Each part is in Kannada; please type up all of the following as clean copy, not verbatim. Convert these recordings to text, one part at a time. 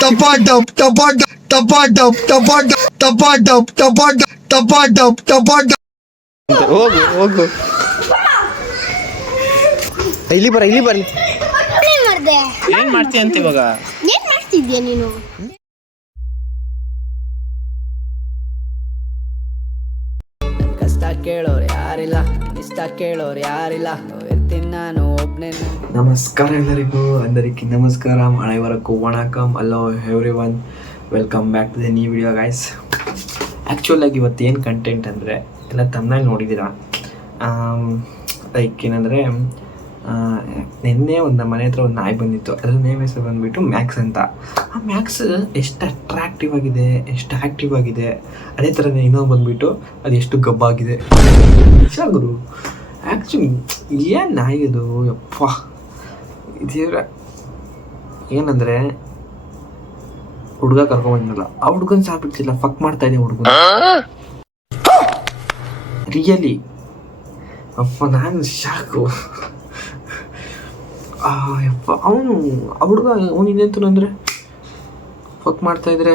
ಟಪಾಟಪ್ ಟಪಾಟಪ್ ಟಪಾಟಪ್ ಟಪಾಟಪ್ ಟಪಾಟಪ್ ಟಪಾಟಪ್ ಟಪಾಟಪ್ ಟಪಾಟಪ್. ಹೋಗು ಹೋಗು, ಇಲ್ಲಿ ಬರ ಇಲ್ಲಿ ಬರ್ಲಿ. ಏನ್ ಮಾಡ್ತೀಯ ಅಂತ ಇವಾಗ? ಏನ್ ಮಾಡ್ತಿದ್ಯಾ ನೀನು? ಕಷ್ಟ ಕೇಳೋರು ಯಾರಿಲ್ಲ, ಇಷ್ಟ ಕೇಳೋರು ಯಾರಿಲ್ಲ, ಇರ್ತೀನಿ ನಾನು ಒಬ್ನೇ. ನಮಸ್ಕಾರ అందరికీ నమస్కారం అனைవరకు వణకం hello everyone welcome back to the new video guys. ಆ್ಯಕ್ಚುಲಾಗಿ ಇವತ್ತೇನು ಕಂಟೆಂಟ್ ಅಂದರೆ ಎಲ್ಲ ತಮ್ಮನಲ್ಲಿ ನೋಡಿದ್ದೀರಾ. ಲೈಕ್ ಏನಂದರೆ ನಿನ್ನೆ ಒಂದು ಮನೆ ಹತ್ರ ಒಂದು ನಾಯಿ ಬಂದಿತ್ತು. ಅದ್ರ ನೇಮ್ ಹೆಸರು ಬಂದುಬಿಟ್ಟು ಮ್ಯಾಕ್ಸ್ ಅಂತ. ಆ ಮ್ಯಾಕ್ಸ್ ಎಷ್ಟು ಅಟ್ರಾಕ್ಟಿವ್ ಆಗಿದೆ, ಎಷ್ಟು ಆ್ಯಕ್ಟಿವ್ ಆಗಿದೆ. ಅದೇ ಥರನೇ ಇನ್ನೊಂದು ಬಂದುಬಿಟ್ಟು ಅದು ಎಷ್ಟು ಗಬ್ಬಾಗಿದೆ. ಗುರು ಆ್ಯಕ್ಚುಲಿ ಏನು ನಾಯಿ ಅದು ಯಪ್ಪ. ಇದರ ಏನಂದರೆ ಹುಡುಗ ಕರ್ಕೊಂಬಂದಿಲ್ಲ, ಆ ಹುಡುಗನ ಸಾಕ್ಬಿಡ್ತಿಲ್ಲ, ಫಕ್ ಮಾಡ್ತಾ ಇದೆ ಹುಡುಗ. ರಿಯಲಿ ಅಪ್ಪ ನಾನು ಶಾಕು. ಯಪ್ಪ ಅವನು ಆ ಹುಡುಗ ಅವನು ಇನ್ನೇಂತು ಅಂದರೆ ಫಕ್ ಮಾಡ್ತಾ ಇದ್ರೆ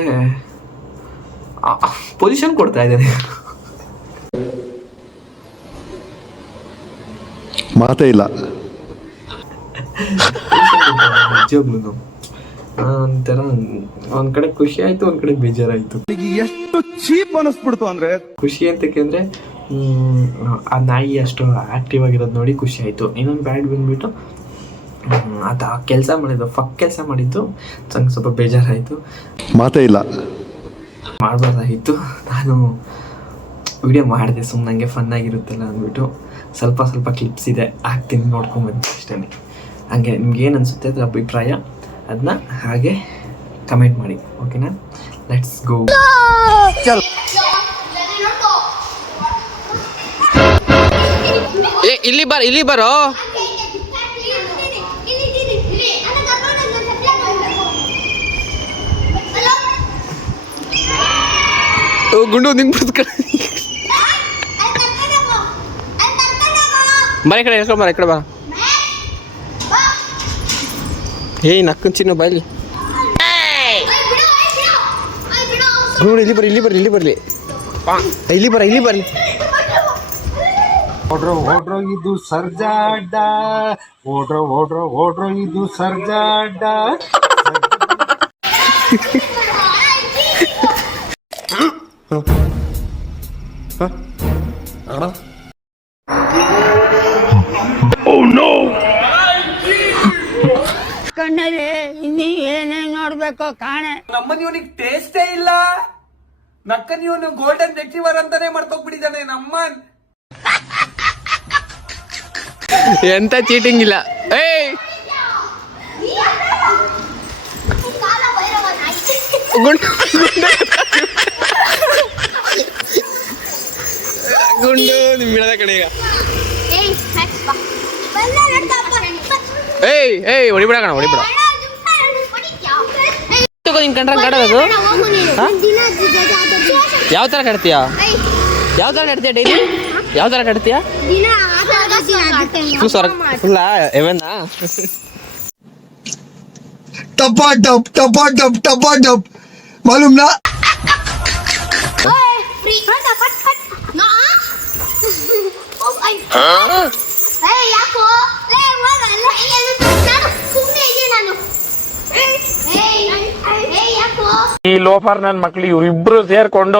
ಪೊಸಿಷನ್ ಕೊಡ್ತಾ ಇದ್ದಾನೆ. ಮಾತೇ ಇಲ್ಲ. ನಿಜವಾಗ್ಲೂ ಒಂಥರ ಒಂದ್ ಕಡೆ ಖುಷಿ ಆಯ್ತು, ಒಂದ್ ಕಡೆ ಬೇಜಾರಾಯ್ತು. ಎಷ್ಟು ಚೀಪ್ ಅನಿಸ್ಬಿಡ್ತು ಅಂದ್ರೆ ಖುಷಿ ಅಂತಕ್ಕೆ ಅಂದ್ರೆ ಆ ನಾಯಿ ಅಷ್ಟು ಆಕ್ಟಿವ್ ಆಗಿರೋದು ನೋಡಿ ಖುಷಿ ಆಯ್ತು. ಇನ್ನೊಂದು ಬ್ಯಾಡ್ ಬಂದ್ಬಿಟ್ಟು ಅದು ಆ ಕೆಲಸ ಮಾಡಿದ್ದು, ಫಕ್ ಕೆಲಸ ಮಾಡಿದ್ದು ನಂಗೆ ಸ್ವಲ್ಪ ಬೇಜಾರಾಯಿತು. ಮಾತೇ ಇಲ್ಲ. ಮಾಡಬಾರ್ದಾಗಿತ್ತು. ನಾನು ವಿಡಿಯೋ ಮಾಡಿದೆ ಸುಮ್ಮನೆ ನನಗೆ ಫನ್ ಆಗಿರುತ್ತಲ್ಲ ಅಂದ್ಬಿಟ್ಟು. ಸ್ವಲ್ಪ ಸ್ವಲ್ಪ ಕ್ಲಿಪ್ಸ್ ಇದೆ, ಹಾಕ್ತೀನಿ, ನೋಡ್ಕೊಂಬಂದು ಅಷ್ಟೇ. ಹಂಗೆ ನಿಮ್ಗೆ ಏನು ಅನಿಸುತ್ತೆ ಅದ್ರ ಅಭಿಪ್ರಾಯ ಅದನ್ನ ಹಾಗೆ ಕಮೆಂಟ್ ಮಾಡಿ, ಓಕೆನಾ? Let's go. ಇಲ್ಲಿ ಬರ ಇಲ್ಲಿ ಬರೋ. ಗುಂಡು ನಿಂಗೆ ಬಿಡ್ಸ್ಕೊಳ್ಳ. ಬರ ಈ ಕಡೆ ಹೇಳ್ಕೊಂಡು ಬರ, ಈ ಕಡೆ ಬರ. ಏಯ್ ನಕ್ಕನ್ ಚಿನ್ನ ಬಾಯ್ಲಿ. ಗುಂಡು ಇಲ್ಲಿ ಬರ್ರಿ, ಇಲ್ಲಿ ಬರ್ರಿ, ಇಲ್ಲಿ ಬರ್ಲಿ, ಇಲ್ಲಿ ಬರ, ಇಲ್ಲಿ ಬರ್ಲಿ. ಓಡ್ರೋ ಇದು ಸರ್ಜಾಡ, ಓಡ್ರೋ ಇದು ಸರ್ಜಾಡ. ಕಣ್ಣಲ್ಲಿ ಇನ್ನೀ ಏನೇನ್ ನೋಡ್ಬೇಕೋ ಕಾಣೆ. ನಮ್ಮನಿವನಿಗೆ ಟೇಸ್ಟೇ ಇಲ್ಲ. ನಕ್ಕನಿವನು ಗೋಲ್ಡನ್ ರೆಟ್ರೀವರ್ ಅಂತಾನೆ ಮಾಡ್ತೋಗ್ಬಿಟ್ಟಿದ್ದಾನೆ ನಮ್ಮನ್. ಎಂತ ಚೀಟಿಂಗ್ ಇಲ್ಲ. ಏಯ್ ಗುಂಡು ಗುಂಡು ನಿಮ್ ಬಿಡದ ಕಡೆ ಈಗ. ಏಯ್ ಏಯ್ ಹೊಡಿಬಿಡ ಕಣ, ಹೊಡಿಬಿಡ. ನಿನ್ ಕಂಡ್ರಂಗ್ ಕಾಡೋದು ಯಾವ ಥರ ಕಟ್ತೀಯಾ? ಯಾವ ಥರ ಕಟ್ತೀಯ ಡೈಲಿ? ಯಾವ ಥರ ಕಟ್ತೀಯ? ಫುಲ್ಲ ಎವೆನ್ನಾ? ಟಪಾಟಪ್ ಟಪಾಟಪ್ ಟಪಾಟಪ್ ಮಾಲೂಮ್ ನಾ? ಈ ಲೋಫರ್ ನನ್ ಮಕ್ಳು ಇವ್ರಿಬ್ರು ಸೇರ್ಕೊಂಡು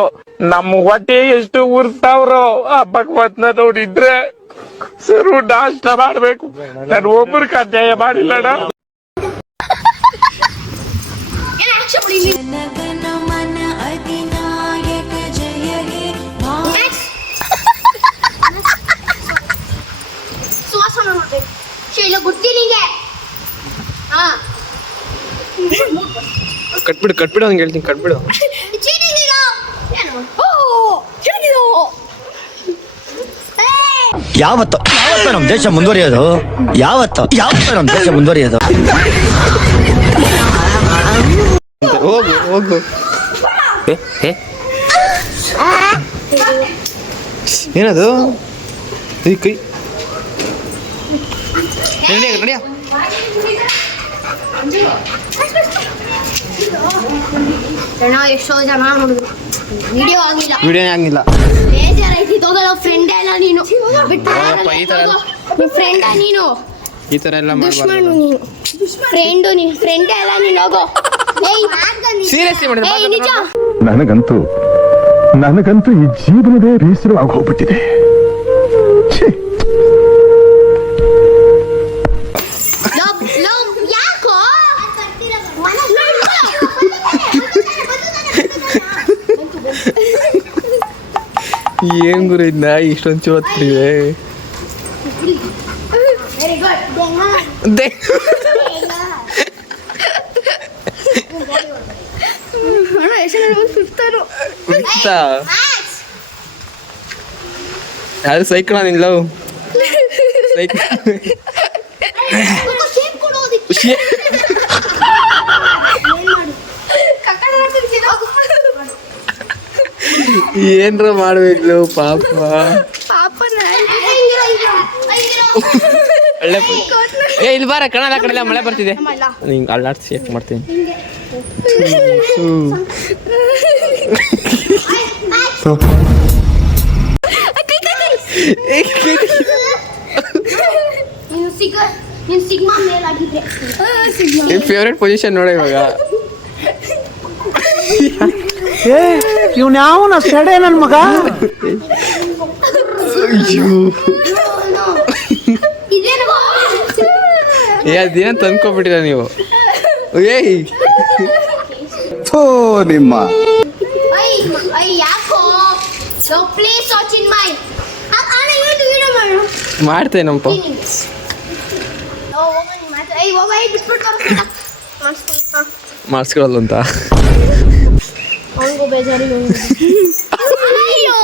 ನಮ್ಮ ಹೊಟ್ಟೆ ಎಷ್ಟು ಉರ್ತಾವ್ರೋ ಆ ಭಗವತ್ನ ನೋಡಿದ್ರೆ ಸರು ನಾಷ್ಟ ಮಾಡ್ಬೇಕು. ನಾನು ಒಬ್ಬರು ಅಧ್ಯಾಯ ಮಾಡಿಲ್ಲಣ್ಣ. ಕಟ್ಬಿಡು ಕಟ್ಬಿಡು ಹಂಗೆ ಹೇಳ್ತೀನಿ, ಕಟ್ಬಿಡು. ಯಾವತ್ತು ನಮ್ಮ ದೇಶ ಮುಂದುವರಿಯೋದು? ಯಾವತ್ತು ನಮ್ಮ ದೇಶ ಮುಂದುವರಿಯೋದು? ಹೋಗು ಹೋಗು. ಏನದು? ಈ ಕೈ ನಡಿಯ ನಡಿಯ ಜನ ಎಷ್ಟೋ ಜನ ನೋಡಿದ್ರು ವಿಡಿಯೋ ಆಗಿಲ್ಲ ವಿಡಿಯೋನೇ ಆಗಿಲ್ಲ. ಬೇಜಾರೈತಿ ಹೋಗಲ್ಲ ಫ್ರೆಂಡ್ ಎಲ್ಲ ನೀನು ಬಿಟ್ಟು ಈ ಥರ ಫ್ರೆಂಡ್ ನೀನು ಈ ಥರ ಎಲ್ಲ ದುಶ್ಮನ್ ಮಾಡಬಾರ್ದು. ನೀನು ಫ್ರೆಂಡ್ ನೀನು ಫ್ರೆಂಡ್ ಎಲ್ಲ ನೀನು ಹೋಗೋ ಸೀರಿಯಸ್ಲಿ ಮಾಡಿದ್ರೆ ಏಯ್ ನಿಜ ನನಗಂತೂ ಈ ಜೀವನವೇ ಬೇಸರ ಆಗೋಗ್ಬಿಟ್ಟಿದೆ. ಲವ್ ಲವ್ ಯಾಕೋ ಏನ್ ಗುರು ಇದ್ನ ಇಷ್ಟೊಂದು ಚೋತ್ರಿವೆ. ವೆರಿ ಗುಡ್ ಯಾರು ಸೈಕಲ್ ನಿನ್ ಲವ್ ಸೈಕಲ್ ಏನ್ರ ಮಾಡ್ಬೇಕು ಪಾಪ. ಒಳ್ಳೆ ಏ ಇಲ್ಲಿ ಬಾರ ಕಣಲ್ಲ ಕಡೆಲ್ಲ ಮಳೆ ಬರ್ತಿದೆ. ನಿಂಗೆ ಅಲ್ಲಾಡ್ಸಿ ಚೆಕ್ ಮಾಡ್ತೀನಿ. ನೀನು ಸಿಗ್ಮಾ ಮೇಲಾಗಿದ್ರೆ ನಿನ್ ಫೇವ್ರೆಟ್ ಪೊಸಿಷನ್ ನೋಡ ಇವಾಗ. ಇವ್ನ ಯಾವನ ಸೆಡೆ ನನ್ ಮಗ. ಇದೇನು ಅದೇನ ತಂದ್ಕೊಬಿಟ್ಟಿರ ನೀವು. ಏಯ್ ನಿಮ್ಮ ಐ ಯಾಕೋ ಸೊ ಪ್ಲೀಸ್ ವಾಚ್ ಇನ್ ಮೈ ಅಣ್ಣ ಇವತ್ತು ವಿಡಿಯೋ ಮಾಡು ಮಾಡ್ತೇನಪ್ಪ. ಐ ಹೋಗ ಐ ಬಿಟ್ಬಿಟ್ಟು ಮಾಡಿಸ್ಕೊಳ್ಳಲ್ಲ ಅಂತ ಅವನಿಗೂ ಬೇಜಾರು ಅಯ್ಯೋ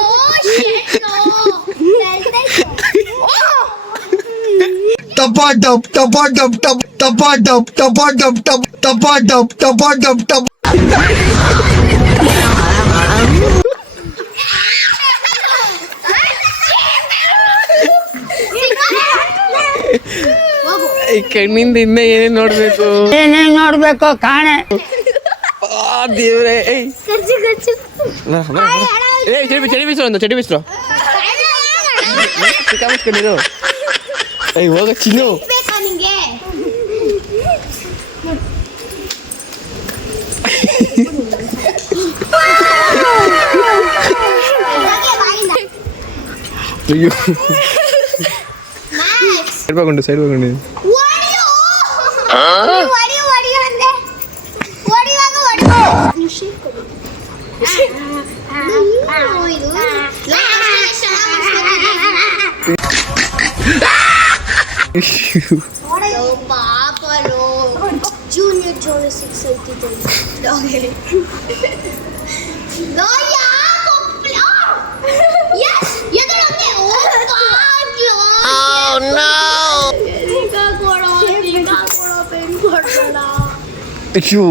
ಟಪಾಟಪ್ ಟಪಾಟಪ್ ಟಪ್ ಟಪಾಟಪ್ ಟಪಾಟಪ್ ಟಪ್ ಟಪಾಟಪ್ ಟಪಾಟಪ್ ಟಪ್. ಈ ಕಣ್ಣಿಂದ ಇನ್ನ ಏನೇನ್ ನೋಡ್ಬೇಕು. ಏನೇನ್ ನೋಡ್ಬೇಕು ಕಾಣೆ. ದೇವ್ರೆ. ಏಯ್ ಖರ್ಚು ಖರ್ಚು ಏಯ್ ಚಡಿ ಬೀಸರು ಒಂದು ಚಡಿ ಬೀಸರು ಸಿಕ್ಕಾಮಿಸ್ಕೊಂಡಿರು. ಏಯ್ ಹೋಗ ಚಿನ್ನು. ಬೇಕಾ ನಿಂಗೆ ಅಯ್ಯೋ ಸೈಡ್ ಬಾಗೊಂಡು ಸೈಡ್ ಬಾಗೊಂಡು. ಪಾಪರು ಜೂನಿಯರ್ ಜೋಡಿ 6 ಐತಿದೆ ಅಯ್ಯೋ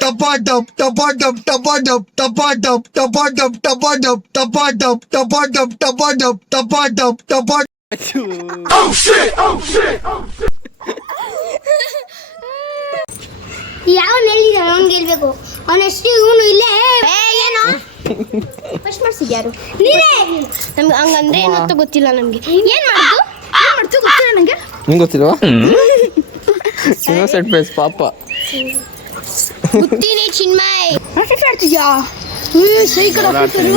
ಟಪಾಟಪ್ ಟಪಾಟಪ್ ಟಪಾಟಪ್ ಟಪಾಟಪ್ ಟಪಾಟಪ್ ಟಪಾಟಪ್ ಟಪಾಟಪ್ ಟಪಾಟಪ್ ಟಪಾಟಪ್ ಟಪಾಟಪ್ ಟಪಾಟಪ್. ಯಾವ ನೆಲ್ಲಿದ ಅವ್ನು ಗೆಲ್ಬೇಕು. ಅವನಷ್ಟು ಇವನು ಇಲ್ಲೇ ಏನು ಫಸ್ಟ್ ಮಾಡಿಸಿದ್ಯಾರು ನೀನೇ. ನಮ್ಗೆ ಹಂಗಂದ್ರೆ ಏನಂತ ಗೊತ್ತಿಲ್ಲ ನಮ್ಗೆ. ಏನ್ ಮಾಡ್ತು ಗೊತ್ತಿಲ್ಲ ನಂಗೆ. ನಿಂಗೆ ಗೊತ್ತಿಲ್ವಾ? ಇನ್ನೋಸೆಂಟ್ ಫೇಸ್ ಪಾಪ. ಗೊತ್ತೀನಿ ಚಿನ್ಮಯ್ ಆಡ್ತಿದ್ಯಾ?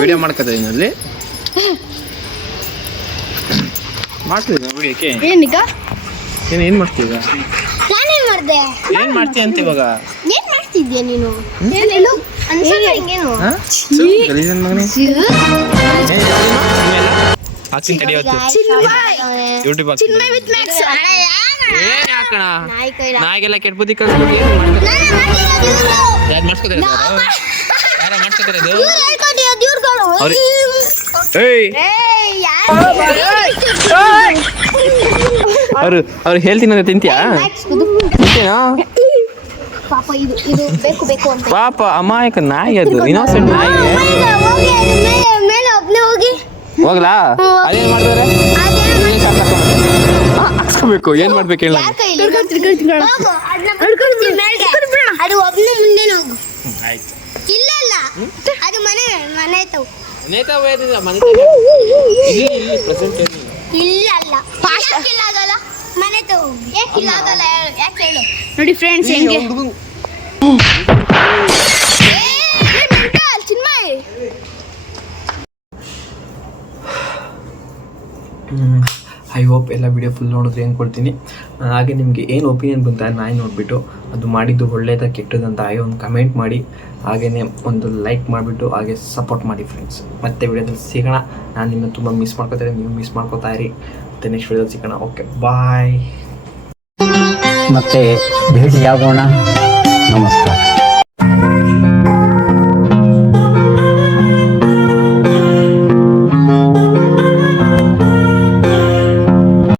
ವಿಡಿಯೋ ಮಾಡ್ಕೊತಾ ಅಲ್ಲಿ ಮಾಡ್ತಿದ್ದ ವಿಡಿಯೋಕ್ಕೆ. ಏನೀಗ ಏನು ಮಾಡ್ತೀಗ? ನಾನೇನ್ ಮಾಡ್ದೆ? ಏನು ಮಾಡ್ತೀಯ ಅಂತ ಇವಾಗ? ಏನ್ ಮಾಡ್ತಿದ್ಯಾ ನೀನು? ಹೇಳು ಅನ್ಸಂಗೇನು ಗಲೀಜನ್ ಮಗನೇ. ಹಾಕ್ತೀನಿ ತಡಿ ಇವತ್ತು ಯೂಟ್ಯೂಬ್ ಹಾಕ್ತೀನಿ. ಚಿನ್ಮಯ್ ವಿತ್ ಮ್ಯಾಕ್ಸ್ ಏನು ಯಾಕಣ ನಾಯಿ ಕೈಲ ನಾಯಿಗೆಲ್ಲ ಕೆಟ್ಟ ಬುದ್ಧಿ ಕಲ್ಸ್ಬಿಟ್ಟು ಏನು ಯಾರು ಮಾಡ್ಸ್ಕೊತಾರೆ ಯಾರ ಮಾಡ್ಸ್ಕೊತಾರದು ಅವ್ರಿ. ಏಯ್ ಅವ್ರು ಹೇಳ್ತೀನಿ ಅಂತ ತಿಂತೀಯಾ? ತಿಂತೀನಾ? ಪಾಪ ಇದು ಇದು ಬೇಕು ಬೇಕು ಅಂತ ಪಾಪ ಅಮಾಯಕ ನಾಯಿ ಅದು ಇನ್ನೋಸೆಂಟ್ ನಾಯಿ. ಹೋಗಿ ಮೇಲೆ ಒಬ್ನೇ ಹೋಗಿ ಹೋಗ್ಲಾ? ಅದೇನು ಮಾಡಿದ್ರೆ ಮಾಡ್ಬೇಕು ಏನ್ ಮಾಡ್ಬೇಕು ಹೇಳ ಯಾರ್ ಕೈಲಿ? ಹೋಗು, ಅದ್ನ ಬಿಟ್ಬಿಡ್ತೀನಿ ಮೇಲ್ಗೆ. ಅದು ಒಬ್ನೇ ಮುಂದೆ ಹೋಗು. ಇಲ್ಲ ಅದು ಮನೆ ಐತವು. ಇಲ್ಲ ಯಾಕೆ ಇಲ್ಲ ಆಗಲ್ಲ? ಮನೆ ತಗೋ. ಯಾಕೆ ಇಲ್ಲ ಆಗಲ್ಲ ಯಾಕೆ ಹೇಳು? ನೋಡಿ ಫ್ರೆಂಡ್ಸ್ ಹೆಂಗೆ ಚಿನ್ಮಯ್ ಐ ಹೋಪ್ ಎಲ್ಲ ವಿಡಿಯೋ ಫುಲ್ ನೋಡಿದ್ರೆ ಏನು ಕೊಡ್ತೀನಿ. ಹಾಗೆ ನಿಮಗೆ ಏನು ಒಪಿನಿಯನ್ ಬಂತ ನಾಯಿ ನೋಡಿಬಿಟ್ಟು ಅದು ಮಾಡಿದ್ದು ಒಳ್ಳೇದ ಕೆಟ್ಟದಂತ ಹಾಗೆ ಒಂದು ಕಮೆಂಟ್ ಮಾಡಿ, ಹಾಗೆಯೇ ಒಂದು ಲೈಕ್ ಮಾಡಿಬಿಟ್ಟು ಹಾಗೆ ಸಪೋರ್ಟ್ ಮಾಡಿ ಫ್ರೆಂಡ್ಸ್. ಮತ್ತೆ ವಿಡಿಯೋದಲ್ಲಿ ಸಿಗೋಣ. ನಾನು ನಿಮ್ಮನ್ನು ತುಂಬ ಮಿಸ್ ಮಾಡ್ಕೋತಾರೆ, ನೀವು ಮಿಸ್ ಮಾಡ್ಕೋತಾ ಇರಿ. ಮತ್ತೆ ನೆಕ್ಸ್ಟ್ ವಿಡಿಯೋದಲ್ಲಿ ಸಿಗೋಣ. Okay bye. ಮತ್ತೆ ಭೇಟಿಯಾಗೋಣ. ನಮಸ್ಕಾರ.